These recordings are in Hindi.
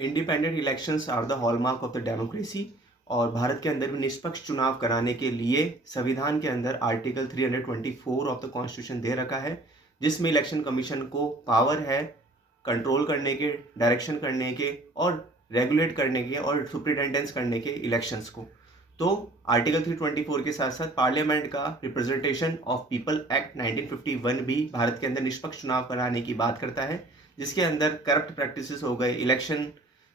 Independent elections are the hallmark of the democracy. और भारत के अंदर भी निष्पक्ष चुनाव कराने के लिए संविधान के अंदर आर्टिकल 324 ऑफ द कॉन्स्टिट्यूशन दे रखा है, जिसमें इलेक्शन कमीशन को पावर है कंट्रोल करने के, डायरेक्शन करने के और रेगुलेट करने के और सुपरिटेंडेंस करने के इलेक्शंस को। तो आर्टिकल 324 के साथ साथ पार्लियामेंट का रिप्रेजेंटेशन ऑफ पीपल एक्ट 1951 भी भारत के अंदर निष्पक्ष चुनाव कराने की बात करता है, जिसके अंदर करप्ट प्रैक्टिसेस हो गए, इलेक्शन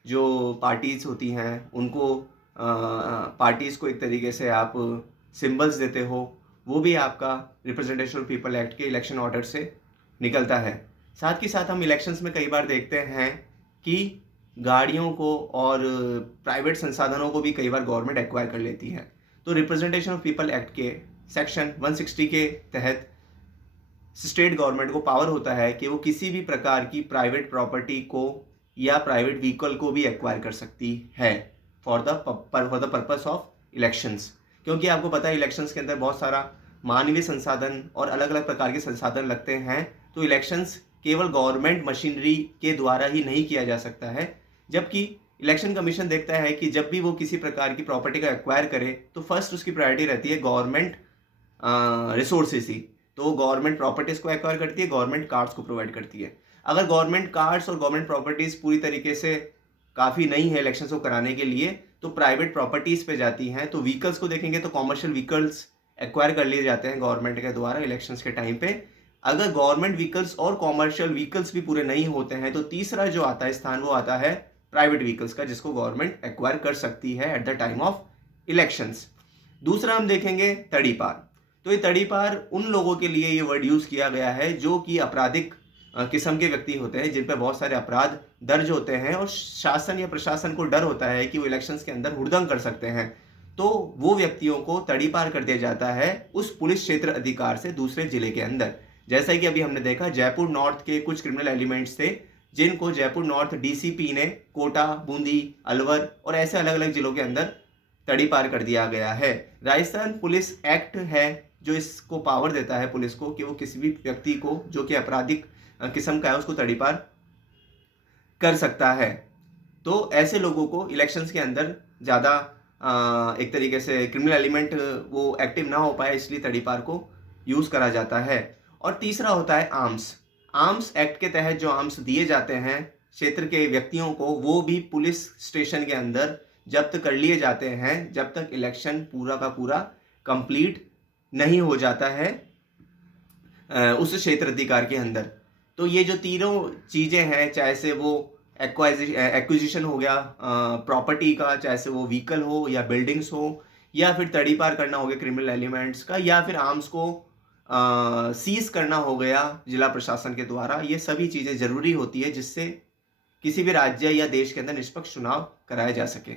जो पार्टीज होती हैं उनको पार्टीज को एक तरीके से आप सिंबल्स देते हो, वो भी आपका रिप्रेजेंटेशन ऑफ पीपल एक्ट के इलेक्शन ऑर्डर से निकलता है। साथ ही साथ हम इलेक्शंस में कई बार देखते हैं कि गाड़ियों को और प्राइवेट संसाधनों को भी कई बार गवर्नमेंट एक्वायर कर लेती है। तो रिप्रेजेंटेशन ऑफ पीपल एक्ट के सेक्शन 160 के तहत स्टेट गवर्नमेंट को पावर होता है कि वो किसी भी प्रकार की प्राइवेट प्रॉपर्टी को या प्राइवेट व्हीकल को भी एक्वायर कर सकती है for the purpose of elections. क्योंकि आपको पता है इलेक्शंस के अंदर बहुत सारा मानवीय संसाधन और अलग अलग प्रकार के संसाधन लगते हैं, तो इलेक्शंस केवल गवर्नमेंट मशीनरी के द्वारा ही नहीं किया जा सकता है। जबकि इलेक्शन कमीशन देखता है कि जब भी वो किसी प्रकार की प्रॉपर्टी का एक्वायर करे तो फर्स्ट उसकी प्रायोरिटी रहती है गवर्नमेंट रिसोर्सेज ही। तो वो गवर्नमेंट प्रॉपर्टीज़ को एक्वायर करती है, गवर्नमेंट कार्ड्स को प्रोवाइड करती है। अगर गवर्नमेंट कार्ड्स और गवर्नमेंट प्रॉपर्टीज़ पूरी तरीके से काफ़ी नहीं है इलेक्शंस को कराने के लिए, तो प्राइवेट प्रॉपर्टीज़ पे जाती हैं। तो व्हीकल्स को देखेंगे तो कॉमर्शियल व्हीकल्स एक्वायर कर लिए जाते हैं गवर्नमेंट के द्वारा इलेक्शंस के टाइम पे। अगर गवर्नमेंट व्हीकल्स और कॉमर्शियल व्हीकल्स भी पूरे नहीं होते हैं तो तीसरा जो आता है स्थान वो आता है प्राइवेट व्हीकल्स का, जिसको गवर्नमेंट एक्वायर कर सकती है at the time of elections. दूसरा हम देखेंगे तड़ीपार। तो ये तड़ीपार उन लोगों के लिए ये वर्ड यूज़ किया गया है जो कि आपराधिक किस्म के व्यक्ति होते हैं, जिन पर बहुत सारे अपराध दर्ज होते हैं और शासन या प्रशासन को डर होता है कि वो इलेक्शंस के अंदर हुड़दंग कर सकते हैं। तो वो व्यक्तियों को तड़ीपार कर दिया जाता है उस पुलिस क्षेत्र अधिकार से दूसरे जिले के अंदर। जैसा कि अभी हमने देखा जयपुर नॉर्थ के कुछ क्रिमिनल एलिमेंट्स थे जिनको जयपुर नॉर्थ डीसीपी ने कोटा, बूंदी, अलवर और ऐसे अलग अलग जिलों के अंदर तड़ीपार कर दिया गया है। राजस्थान पुलिस एक्ट है जो इसको पावर देता है पुलिस को कि वो किसी भी व्यक्ति को जो कि आपराधिक किस्म का है उसको तड़ीपार कर सकता है। तो ऐसे लोगों को इलेक्शंस के अंदर ज़्यादा एक तरीके से क्रिमिनल एलिमेंट वो एक्टिव ना हो पाए, इसलिए तड़ीपार को यूज़ करा जाता है। और तीसरा होता है आर्म्स एक्ट के तहत जो आर्म्स दिए जाते हैं क्षेत्र के व्यक्तियों को, वो भी पुलिस स्टेशन के अंदर जब्त कर लिए जाते हैं जब तक इलेक्शन पूरा का पूरा कंप्लीट नहीं हो जाता है उस क्षेत्र अधिकार के अंदर। तो ये जो तीनों चीज़ें हैं, चाहे से वो एक्विजिशन हो गया प्रॉपर्टी का, चाहे से वो व्हीकल हो या बिल्डिंग्स हो, या फिर तड़ीपार करना हो गया क्रिमिनल एलिमेंट्स का, या फिर आर्म्स को सीज करना हो गया जिला प्रशासन के द्वारा, ये सभी चीज़ें ज़रूरी होती है जिससे किसी भी राज्य या देश के अंदर निष्पक्ष चुनाव कराया जा सके।